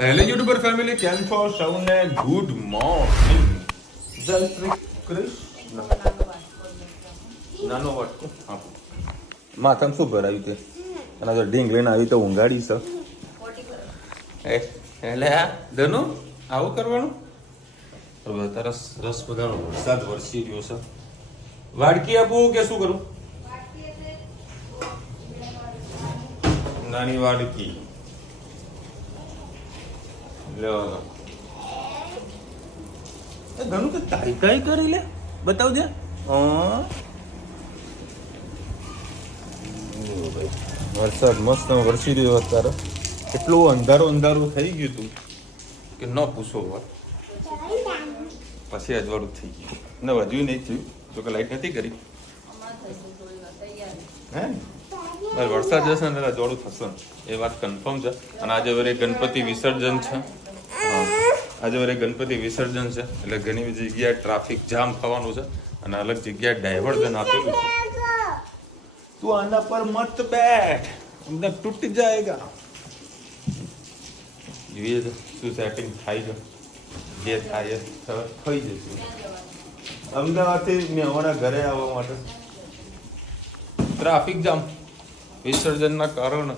Hello YouTuber family, કેમ છો સૌને? Good morning. જય શ્રી કૃષ્ણ. નાનો વાટકો આપો. માથામાં શું ભરાયું તે? અને જો ઢીંગ લઈને આવી તો ઊંઘાડી છે. એટલે આ ધનુ આવું કરવાનું? રસ રસ બધાનો વરસાદ વરસી રહ્યો છે. વાડકી આપું કે શું કરું? નાની વાડકી લ્યો. ઘણું તો તારી કઈ કરી લે, બતાવજે. વરસાદ મસ્ત વરસી રહ્યો અત્યારે. એટલું અંધારું થઈ ગયું હતું કે ન પૂછો વાત. પછી અજવાળું થઈ ગયું ને હજુ નહીં થયું તો કે લાઈટ નથી કરી. હે વરસાદ જશે ને અજવાળું થશે એ વાત કન્ફર્મ છે. અને આજે વરે ગણપતિ વિસર્જન છે. આજે વરે ગણપતિ વિસર્જન છે એટલે ઘણી બધી જગ્યાએ ટ્રાફિક જામ થવાનું છે અને અલગ જગ્યાએ ડાયવર્ઝન આપેલું છે. તું આના પર મત બેઠ, અંદર તૂટી જાયગા. જોઈએ છે શું સેટિંગ થાય છે. જે થાય થઈ જશે. અમદાવાદથી મેં હમણાં ઘરે આવવા માટે ટ્રાફિક જામ વિસર્જનના કારણે.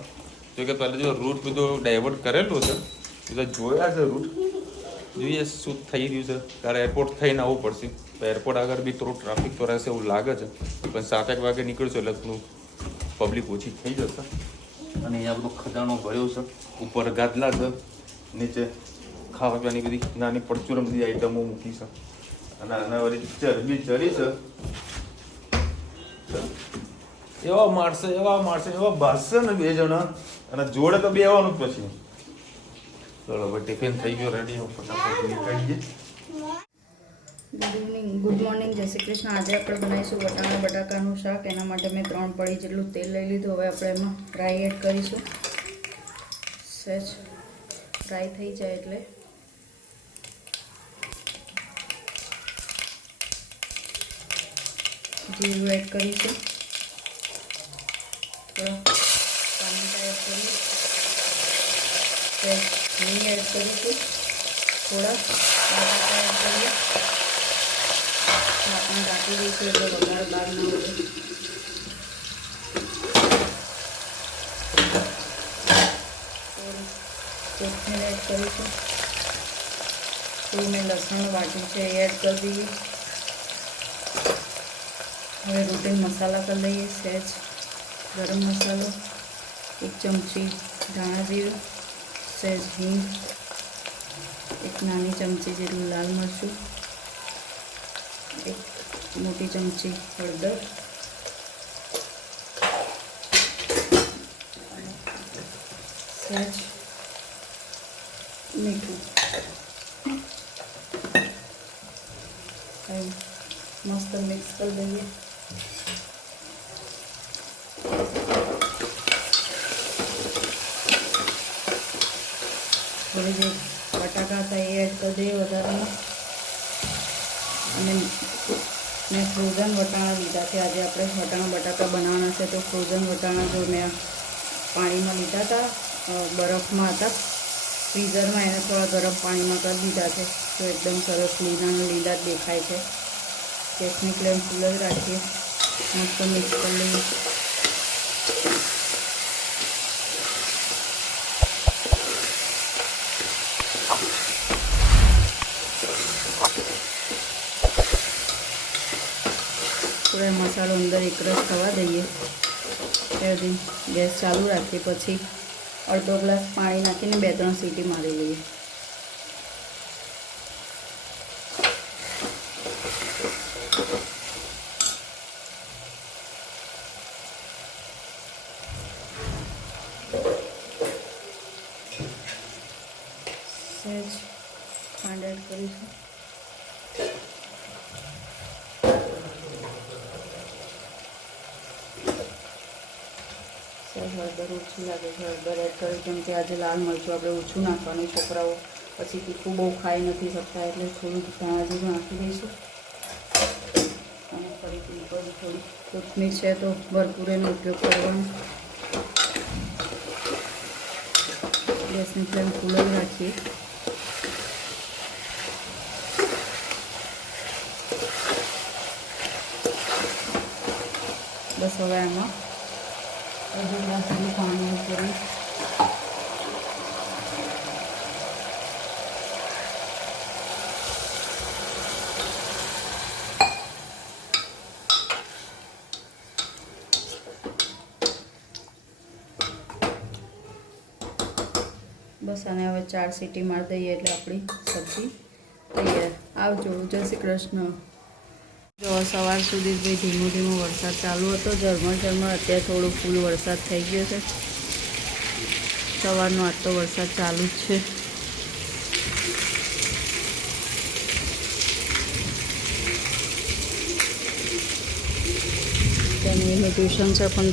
જો કે પહેલાં જો રૂટ બધો ડાયવર્ટ કરેલો છે એટલે જોયા છે રૂટ. જોઈએ શું થઈ રહ્યું છે. ત્યારે એરપોર્ટ થઈને આવવું પડશે. તો એરપોર્ટ આગળ બી થોડું ટ્રાફિક તો રહેશે એવું લાગે છે. પણ 7 વાગે નીકળશો એટલે થોડું પબ્લિક ઓછી થઈ જશે. અને અહીંયા બધો ખજાનો ભર્યો છે. ઉપર ગાદલા છે, નીચે ખાવા પીવાની બધી નાની પડચુરમ બધી આઈટમો મૂકી છે. અને આના વળી ચરબી ચરી છે. એવા મારશે એવા ભાસશે ને બે જણા. અને જોડે તો બે આવવાનું પછી. ચલો હવે ટિફિન થઈ ગયો રેડી. ફટાફટ નીકળીએ. ગુડ ઇવનિંગ, ગુડ મોર્નિંગ, જય શ્રી કૃષ્ણ. આજે આપણે બનાવીશું વટાણા બટાકાનું શાક. એના માટે મેં 3 પડી જેટલું તેલ લઈ લીધું. હવે આપણે એમાં ડ્રાય એડ કરીશું. સહેજ ડ્રાય થઈ જાય એટલે જીરું એડ કરીશું. થોડા ટામેટા એડ કરીશું. સહેજ હિંગ એડ કરીશું. થોડા બટાકા એડ કરીએ. આપણે ઢાંકી દઈશું એટલે વઘાર બહાર ન વધે. કોથમીર એડ કરીશું. થોડું મેં લસણ વાટ્યું છે એ એડ કરી દઈએ. હવે રૂટીન મસાલા કરી લઈએ. સહેજ ગરમ મસાલો, 1 ચમચી ધાણા જીરું, સહેજ હિંગ, 1 નાની ચમચી જેટલું લાલ મરચું, 1 મોટી ચમચી હળદર, સહેજ મીઠું. મસ્ત મિક્સ કરી દઈએ. થોડી જે બટાકા હતા એ એડ કરી દઈએ વધારામાં. અને મેં ફ્રોઝન વટાણા લીધા છે. આજે આપણે વટાણા બટાકા બનાવવાના છે તો ફ્રોઝન વટાણા જો મેં પાણીમાં લીધા હતા, બરફમાં હતા ફ્રીઝરમાં, એને થોડા ગરમ પાણીમાં કરી દીધા છે તો એકદમ સરસ લીલા લીલા જ દેખાય છે. ગેસની ફ્લેમ ફૂલ જ રાખીએ. મસ્ત મિક્સ કરી લઈએ. થોડો મસાલો અંદર એકરસ થવા દઈએ. ત્યારથી ગેસ ચાલુ રાખીએ. પછી અડધો ગ્લાસ પાણી નાખીને 2-3 સીટી મારી લઈએ. સહેજ ખાંડ એડ કરીશું. હળદર ઓછી લાગે છે, હળદર એડ કરી. કેમ કે આજે લાલ મરચું આપણે ઓછું નાખવાનું. છોકરાઓ પછી તીખું બહુ ખાઈ નથી શકતા એટલે થોડું ધાણા જીરું નાખી દઈશું. અને ફરીથી ઉપર થોડી કોથમીર છે તો ભરપૂર એનો ઉપયોગ કરવાનો. ગેસની ફ્લેમ ફૂલ જ રાખીએ. બસ હવે એમાં અડધો ગ્લાસ જેટલું પાણી કરી બસ આને હવે 4 સીટી મારી દઈએ એટલે આપણી સબ્જી તૈયાર. આવજો. જય શ્રી કૃષ્ણ. જો સવાર સુધી ભાઈ ધીમો ધીમો વરસાદ ચાલુ હતો, ઝરમર ઝરમર. અત્યારે થોડો ફૂલ વરસાદ થઈ ગયો છે. સવારનો આજ તો વરસાદ ચાલુ જ છે. તેની ટ્યુશન છે પણ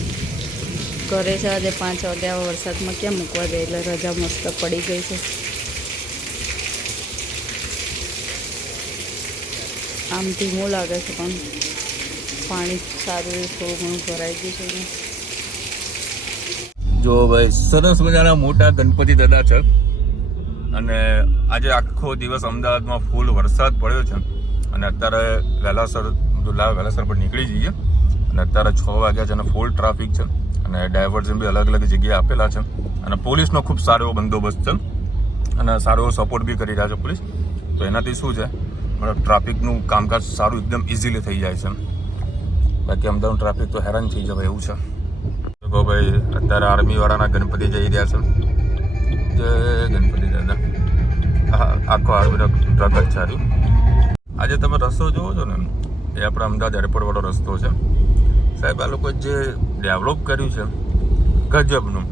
ઘરે છે. આજે 5 વાગ્યા વરસાદમાં ક્યાં મૂકવા જાય એટલે રજા મસ્ત પડી ગઈ છે. આમ ધીમો લાગે છે પણ પાણી સારું એવું થોડું ઘણું ભરાઈ ગયું છે. જો ભાઈ સરસ મજાના મોટા ગણપતિ દાદા છે અને આજે આખો દિવસ અમદાવાદમાં ફૂલ વરસાદ પડ્યો છે અને અત્યારે વહેલાસર પર નીકળી જઈએ અને અત્યારે 6 વાગ્યા છે અને ફૂલ ટ્રાફિક છે અને ડાયવર્ઝન બી અલગ અલગ જગ્યાએ આપેલા છે અને પોલીસનો ખૂબ સારો એવો બંદોબસ્ત છે અને સારો એવો સપોર્ટ બી કરી રહ્યા છે પોલીસ. તો એનાથી શું છે મતલબ ટ્રાફિકનું કામકાજ સારું એકદમ ઇઝીલી થઈ જાય છે. બાકી અમદાવાદ ટ્રાફિક તો હેરાન થઈ જવાય એવું છે. તો ભાઈ અત્યારે આર્મીવાળાના ગણપતિ જઈ રહ્યા છે. જય ગણપતિ દાદા. આખો આર્મીનો ટ્રક જ ચાલ્યું. આજે તમે રસ્તો જોવો છો ને એ આપણે અમદાવાદ એરપોર્ટવાળો રસ્તો છે. સાહેબ આ લોકો જે ડેવલપ કર્યું છે ગજબનું.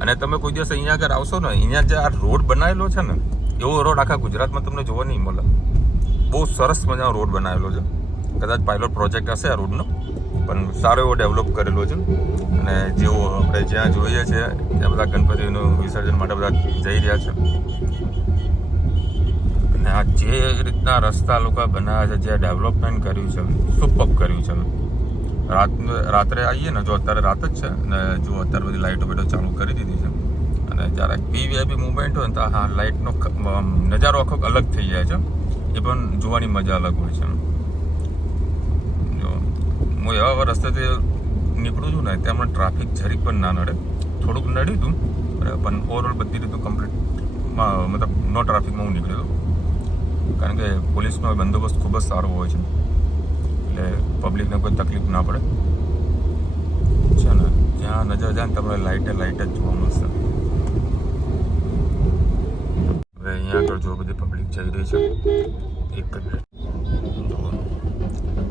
અને તમે કોઈ દિવસ અહીંયા આગળ આવશો ને, અહીંયા જે આ રોડ બનાવેલો છે ને એવો રોડ આખા ગુજરાતમાં તમને જોવા નહીં મળે. બહુ સરસ મજાનો રોડ બનાવેલો છે. કદાચ પાયલોટ પ્રોજેક્ટ હશે આ રોડનો પણ સારો એવો ડેવલપ કરેલો છે. અને જેવો આપણે જ્યાં જોઈએ છીએ ત્યાં બધા ગણપતિનું વિસર્જન માટે બધા જઈ રહ્યા છે. અને આ જે રીતના રસ્તા લોકો બનાવ્યા છે, જે ડેવલપમેન્ટ કર્યું છે, સુપર કર્યું છે. રાત્રે આવીએ ને, જો અત્યારે રાત જ છે ને, જો અત્યારે બધી લાઇટો બેટો ચાલુ કરી દીધી છે અને જ્યારે વીવીઆઈપી મુવમેન્ટ હોય ને તો હા લાઇટનો નજારો આખો અલગ થઈ જાય છે. એ પણ જોવાની મજા અલગ હોય છે. જો હું એવા રસ્તેથી નીકળું છું ને ત્યાં મને ટ્રાફિક જરીક પણ ના નડે. થોડુંક નડ્યું હતું પણ ઓવરઓલ બધી રીતે કમ્પ્લીટમાં મતલબ નો ટ્રાફિકમાં હું નીકળ્યો હતો. કારણ કે પોલીસનો બંદોબસ્ત ખૂબ જ સારો હોય છે એટલે પબ્લિકને કોઈ તકલીફ ના પડે છે ને. જ્યાં નજર જાય ને તમને લાઇટ જ જોવા મળશે. હવે અહીંયા આગળ જો બધી પબ્લિક જઈ રહી છે. એક જ મિનિટ.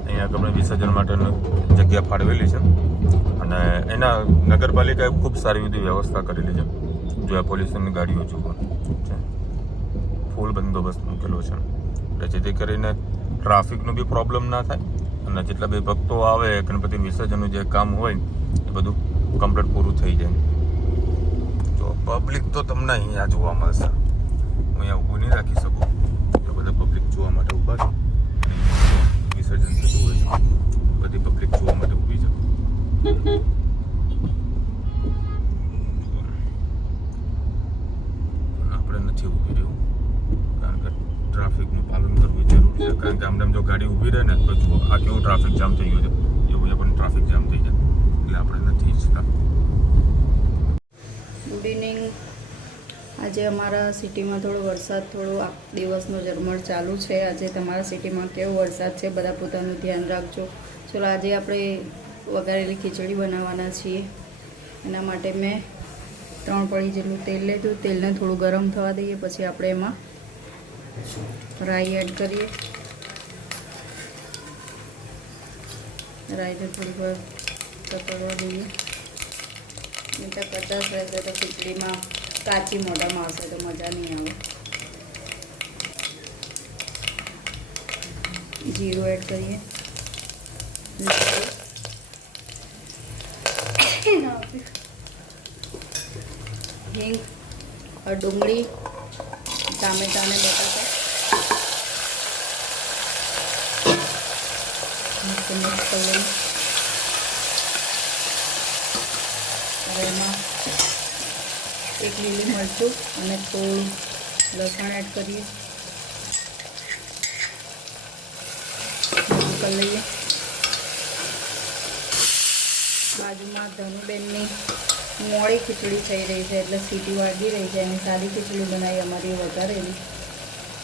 અહીંયા આગળ વિસર્જન માટેની જગ્યા ફાળવેલી છે અને એના નગરપાલિકાએ ખૂબ સારી બધી વ્યવસ્થા કરેલી છે. જો આ પોલીસની ગાડીઓ જુઓ છે, ફૂલ બંદોબસ્ત મૂકેલો છે એટલે જેથી કરીને ટ્રાફિકનો બી પ્રોબ્લેમ ના થાય અને જેટલા બી ભક્તો આવે ગણપતિ વિસર્જનનું જે કામ હોય એ બધું કમ્પ્લીટ પૂરું થઈ જાય. તો પબ્લિક તો તમને અહીંયા જોવા મળશે. હું અહીંયા ઊભું નહીં રાખી શકું તો બધા પબ્લિક જોવા માટે ઊભા છે. વિસર્જન થતું હોય છે, બધી પબ્લિક જોવા માટે ઊભી છે. આપણે નથી ઊભી રહેવું કારણ કે ટ્રાફિકનું પાલન કરવું જરૂરી છે. કારણ કે આમ જો ગાડી ઊભી રહે ને તો જુઓ આ કેવું ટ્રાફિક જામ થઈ ગયું છે, એવું એ પણ ટ્રાફિક જામ થઈ જાય એટલે આપણે નથી ઈચ્છતા. Good evening. આજે અમારા સિટીમાં થોડો વરસાદ, થોડો દિવસનો ઝરમર ચાલુ છે. આજે તમારા સિટીમાં કેવો વરસાદ છે બધા પોતાનું ધ્યાન રાખજો. ચલો આજે આપણે વઘારેલી ખીચડી બનાવવાના છીએ. એના માટે મેં 3 પડી જેટલું તેલ લીધું. તેલને થોડું ગરમ થવા દઈએ પછી આપણે એમાં રાઈ એડ કરીએ. રાઈને થોડી વાર તતડવા દઈએ. નહીં તો કચાશ રહેશે તો ખીચડીમાં કાચી મોઢામાં આવશે તો મજા નહીં આવે. જીરું એડ કરીએ. હિંગ, ડુંગળી, ટામેટાં અને બટાકા મિક્સ કરી લઈએ. હવે એમાં એક લીલું મરચું અને થોડું લસણ એડ કરીએ, મિક્સ કરી લઈએ. બાજુમાં ધનુબેનની મોડી ખીચડી થઈ રહી છે એટલે સીટી વાગી રહી છે. એની સાદી ખીચડી બનાવી, અમારી વઘારેલી.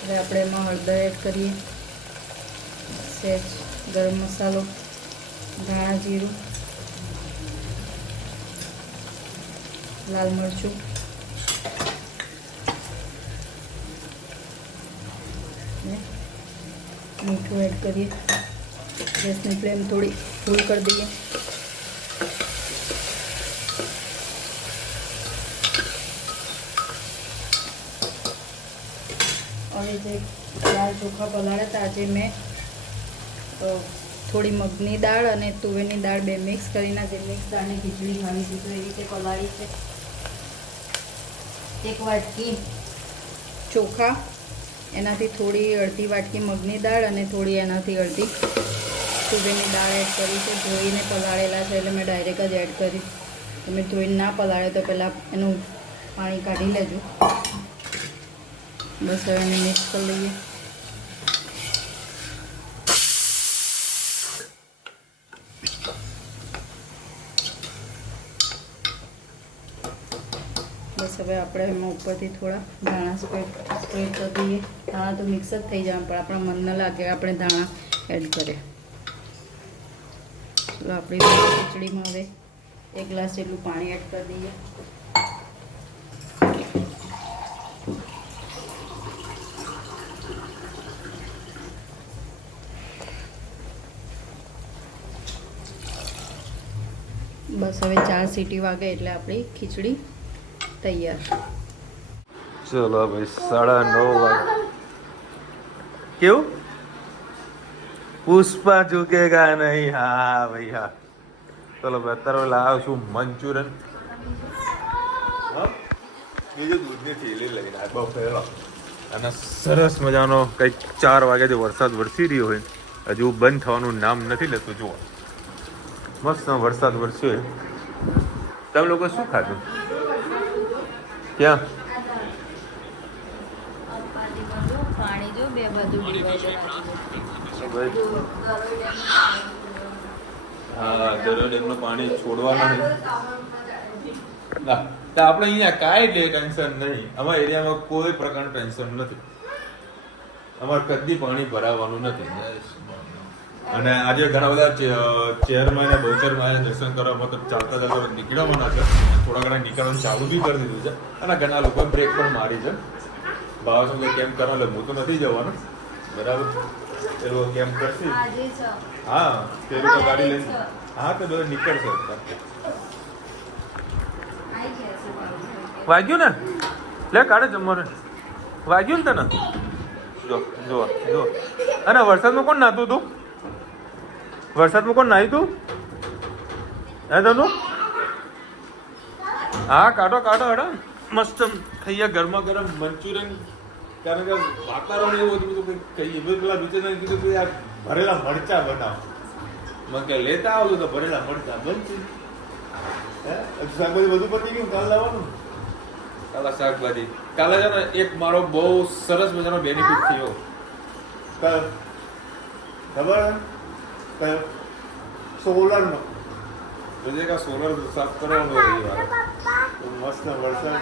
હવે આપણે એમાં હળદર એડ કરીએ, સહેજ ગરમ મસાલો, ધાણા જીરું, લાલ મરચું, મીઠું એડ કરીએ. ગેસની ફ્લેમ થોડી ફૂલ કરી દઈએ. હવે જે દાળ ચોખા પલાળ્યા હતા, આજે મેં થોડી મગની દાળ અને તુવેરની દાળ બે મિક્સ કરીને જે મિક્સ દાળની ખીચડી ખાવી હતી તો એ રીતે પલાળી છે. એક વાટકી ચોખા, એનાથી થોડી અડધી વાટકી મગની દાળ અને થોડી એનાથી અડધી તુવેરની દાળ એડ કરી છે. ધોઈને પલાળેલા છે એટલે મેં ડાયરેક્ટ જ એડ કરી. તમે ધોઈને ના પલાળે તો પહેલાં એનું પાણી કાઢી લેજો. બસ હવે એને મિક્સ કરી લઈએ. બસ હવે આપણે એમાં ઉપરથી થોડા ધાણા સ્પ્રેડ કરી દઈએ. ધાણા તો મિક્સ જ થઈ જાય પણ આપણા મન ન લાગે આપણે ધાણા એડ કરીએ. ચલો આપણી ખીચડીમાં હવે 1 ગ્લાસ જેટલું પાણી એડ કરી દઈએ. બસ હવે 4 સીટી વાગે એટલે આપણી ખીચડી તૈયાર. ચલો ભાઈ 9:30 વાગે. કેવું? પુષ્પા ઝુકેગા નહીં. હા ભાઈ હા. ચલો ભાઈ અત્યારે લાવ્યો છું મંચુરિયન. બીજું દૂધની થેલી લઈને આવ્યો પહેલો. અને સરસ મજાનો કંઈક 4 વાગ્યાથી વરસાદ વરસી રહ્યો હોય, હજુ બંધ થવાનું નામ નથી લેતું. જુઓ મસ્ત વરસાદ વરસ્યો. તમે લોકો શું ખાધું? ક્યાં? પાણી જો બે બધું હા, દરિયો ડેમનું પાણી છોડવાનું નહીં. આપણે અહીંયા કાંઈ ટેન્શન નહીં. અમારા એરિયામાં કોઈ પ્રકારનું ટેન્શન નથી. અમારે કદી પાણી ભરાવાનું નથી. અને આજે ઘણા બધા ચેરમાં અને બહુચરમાં દર્શન કરવા મતલબ ચાલતા ચાલતા નીકળવાના છે. થોડા ઘણા નીકળવાનું ચાલુ બી કરી દીધું છે. અને ઘણા લોકો બ્રેક પણ મારી છે. ભાવનું કંઈ કેમ્પ કરવા, એટલે હું તો નથી જવાનું. બરાબર, એ લોકો કેમ્પ કરશે. હા, તે લોકો ગાડી લઈને. હા, તો બધા નીકળશે. વાગ્યું ને? લે કાઢે જમવાનું. વાગ્યું ને તને? જો જો જો. અને વરસાદમાં કોણ નાતું તું? વરસાદમાં કોણ નાહ્યું તું? હે તનું? હા, કાઢો કાઢો હેડો. મસ્ત થઈ ગયા ગરમા ગરમ મંચુરિયન. કારણ કે વાતાવરણ એવું હતું કે કહીએ પેલા બીજા કીધું કે આ ભરેલા મરચા બનાવો. મેં કે લેતા આવો તો ભરેલા મરચા બનશે. હે શાકભાજી બધું પતી ગયું. કાલ લાવવાનું. કાલા શાકભાજી કાલે છે ને એક મારો બહુ સરસ મજાનો બેનિફિટ થયો. ખબર હે? સોલરનો બધે કા સોલર સાફ કરવાનો રવિવારે. મસ્ત વરસાદ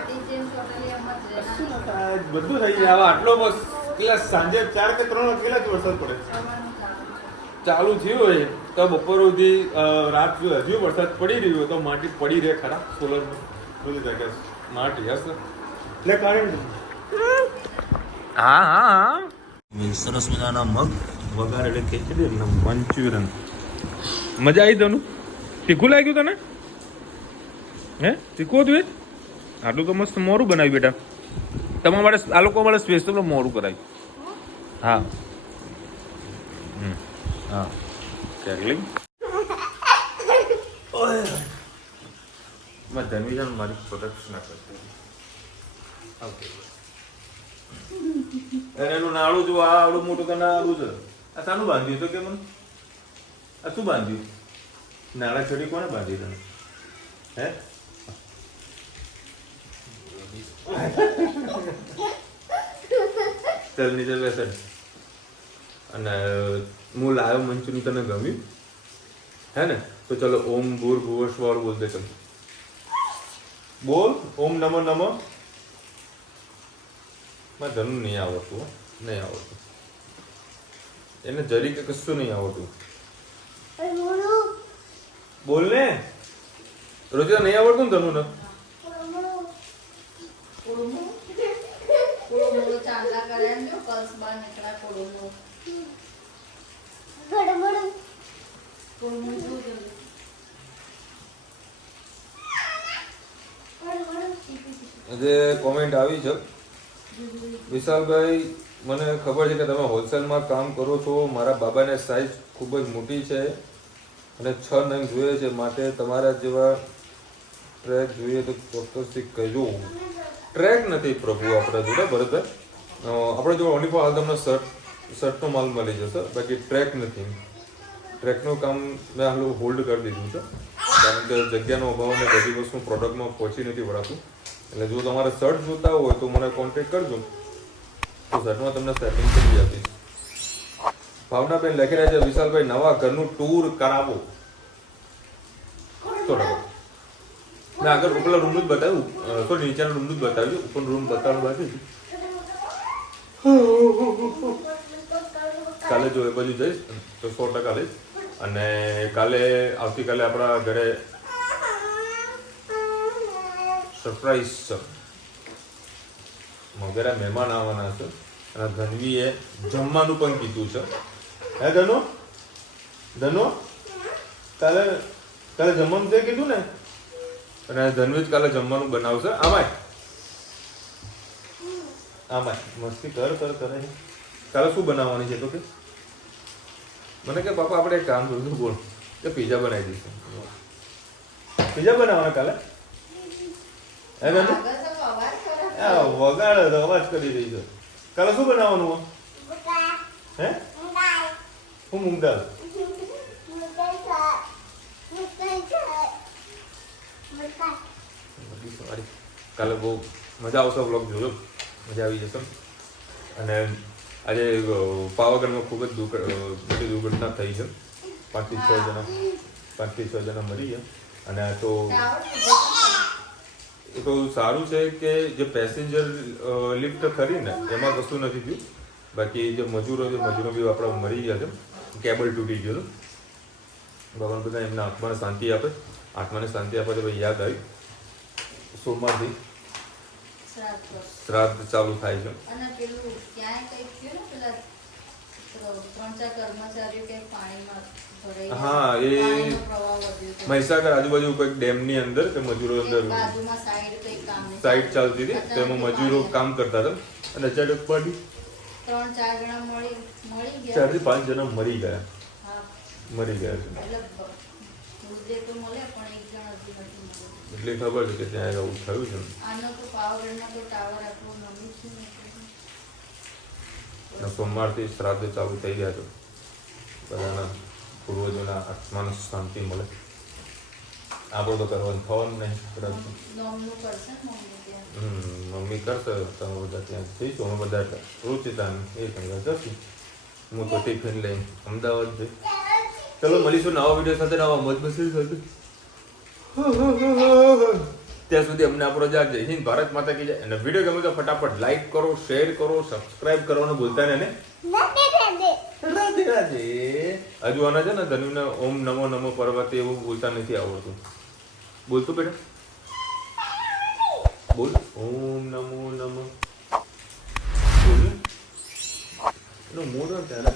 બધું થઈ જાય. આટલો બસ કેટલા સાંજે 4 કે 3 કેટલા જ વરસાદ પડે ચાલુ થયું હોય તો બપોર સુધી રાત હજુ વરસાદ પડી રહ્યો તો માટી પડી રહે ખરા સોલરમાં બધી જગ્યાએ માટી હશે એટલે કાઢી. હા હા હા, સરસ મજાના મગ વઘારેલી ખીચડી એટલે મંચુરિયન. મજા આવી તને? તીખું લાગ્યું તને? હે તીખું હતું? આટલું તો મસ્ત મોરું બનાવ્યું બેટા. તમારા માટે આ લોકો માટે સ્પેશિયલ મોરું કરાવ્યું. હા હા ચાર્લિંગ ધનવીજન મારી પ્રદક્ષિણા કરતી એનું નાળું જો આ આવડું મોટું તને આડું છે. આ શાનું બાંધ્યું તો કે મને આ શું બાંધ્યું? નાળા છડી કોને બાંધી તને? હે ચાલ નીચે બેસે. અને હું લાયો મંચુરિયન તને ગમ્યું હે ને? તો ચલો ઓમ ભૂર ભુવઃ સ્વઃ બોલ દે. ચલ બોલ ઓમ નમો નમઃ. મારે ધનુ નહીં આવડતું, નહીં આવડતું એને, જરી કે કશું નહીં આવડતું. બોલ ને રોજે નહીં આવડતું ને ધનુ ને. આજે કોમેન્ટ આવી છે વિશાલભાઈ, મને ખબર છે કે તમે હોલસેલમાં કામ કરો છો. મારા બાબાને સાઈઝ ખૂબ જ મોટી છે અને 6 નંગ જોઈએ છે, માટે તમારા જેવા ટ્રેક જોઈએ તો ચોક્કસથી કહેજો. ટ્રેક નથી પ્રભુ આપણા જોડે, બરાબર. આપણે જો ઓનલી ફોર હાલ તમને શર્ટનો માલ મળી જશે, બાકી ટ્રેક નથી. ટ્રેકનું કામ મેં હાલ હોલ્ડ કરી દીધું છે, કારણ કે જગ્યાનો અભાવ અને બધી વસ્તુ પ્રોડક્ટમાં પહોંચી નથી વળાતું. એટલે જો તમારે શર્ટ જોતા હોય તો મને કોન્ટેક્ટ કરજો, તો શર્ટમાં તમને સેટિંગ કરી આપીશ. ભાવનાબેન લખી રહ્યા છે વિશાલભાઈ નવા ઘરનું ટૂર કરાવો. તો મેં આગળ ઉપલા રૂમનું જ બતાવ્યું, તો નીચેના રૂમનું જ બતાવ્યું, ઉપર રૂમ બતાવવાનું બાકી છે. કાલે જો એ બાજુ જઈશ તો 100% લઈશ. અને આવતીકાલે આપણા ઘરે સરપ્રાઈઝ છે, વગેરે મહેમાન આવવાના છે. અને ધનવીએ જમવાનું પણ કીધું છે. હે ધનો કાલે જમવાનું તે કીધું ને, અને ધનવી જ કાલે જમવાનું બનાવશે. આમાય મસ્તી કરે. કાલે શું બનાવવાની છે તો કે મને કે પાપા આપણે એક કામ કરશું, બોલ કે પિઝા બનાવી દઈશું. પિઝા બનાવવાના કાલે? હે ધનુ વગાડે તો અવાજ કરી રહી છે. કાલે શું બનાવવાનું? હે હું મૂંગ દાળ. કાલે બહુ મજા આવશે, વ્લોગ જોજો, મજા આવી જશે. અને આજે પાવાગઢમાં ખૂબ જ મોટી દુર્ઘટના થઈ છે. 5 થી 6 જણા મરી ગયા. અને તો એ તો સારું છે કે જે પેસેન્જર લિફ્ટ ખરી ને એમાં કશું નથી થયું, બાકી જે મજૂરો બી આપણા મરી ગયા છે. કેબલ તૂટી ગયો. ભગવાન બધા એમના આત્માને શાંતિ આપે. તો ભાઈ યાદ આવી સોમવારથી શ્રાદ્ધ ચાલુ થાય છે. હા, એ મહીસાગર આજુબાજુ કોઈક ડેમની અંદર કે મજૂરો અંદર સાઈડ ચાલતી હતી, તો એમાં મજૂરો કામ કરતા હતા અને અચાનક પાડી 4 થી 5 જણા મરી ગયા છે. એટલે ખબર છે કે ત્યાં એવું થયું છે. સોમવારથી શ્રાદ્ધ ચાલુ થઈ ગયા છે. બધાના પૂર્વજોના આત્માને શાંતિ મળે. આપણે તો કરવાનું થવાનું નહીં. મમ્મી કરશે, તમે બધા ત્યાં જઈશું. અમે બધા રૂચિતા એ સંગા જશું. હું તો ટિફિન લઈને અમદાવાદ જઈ. ચલો મળીશું નવા વિડીયો સાથે, નવા મોજ મસ્તી સાથે. ત્યાં સુધી અમને આપણો જય હિન્દ, ભારત માતા કી જય. અને વિડીયો ગમે તો ફટાફટ લાઈક કરો, શેર કરો, સબસ્ક્રાઇબ કરવાનું ભૂલતા નહીં ને. રાધે રાધે. હજુ આના છે ને ધનુને ઓમ નમો નમો પર્વતે એવું બોલતા નથી આવડતું. બોલતું બેટા, બોલ ઓમ નમો નમો. બોલ એનો મોઢો ત્યારે